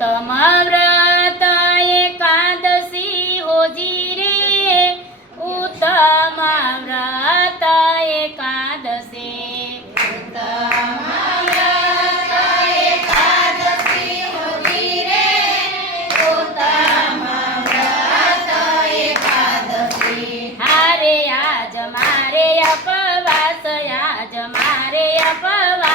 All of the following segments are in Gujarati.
તમાવ્રતા એકાદશી હોજી રે. ઉત્તમાવ્રતા એકાદશી. હારે આજ મારે અપવાસ આજ મારે અપવાસ.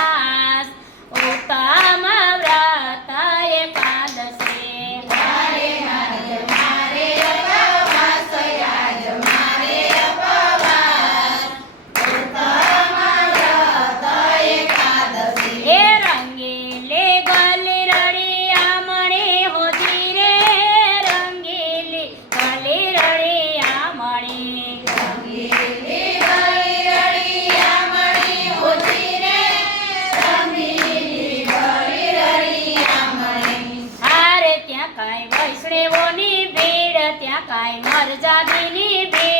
વૈષ્ણવોની ભીડ ત્યાં કાંઈ મરજાદીની ભીડ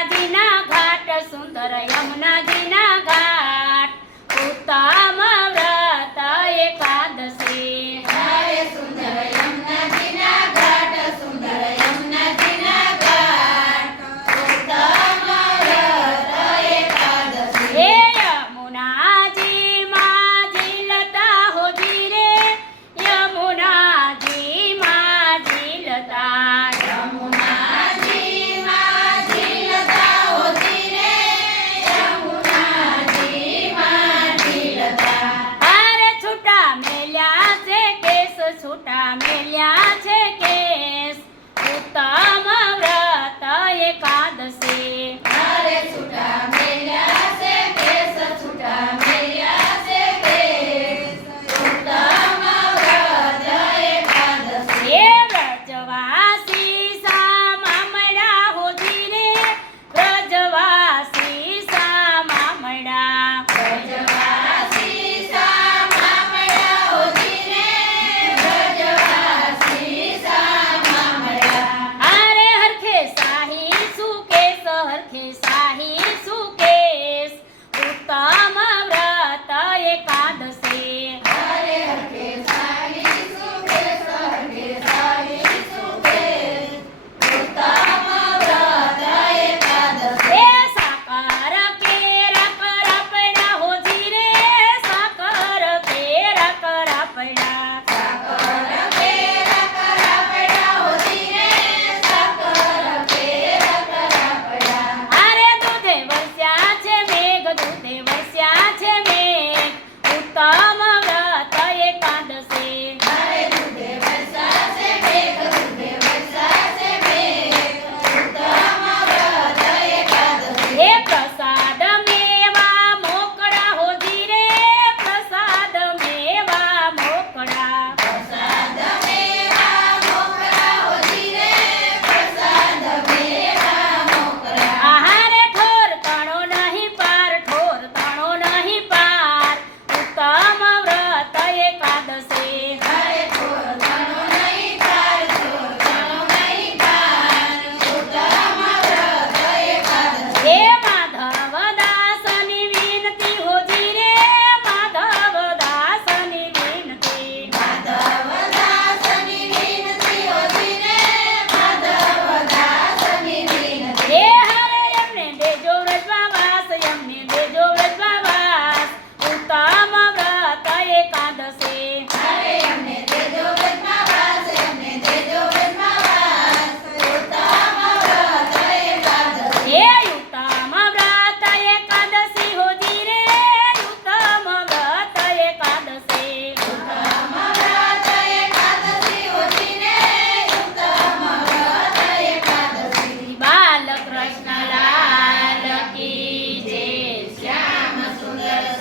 नदी घाट सुंदर है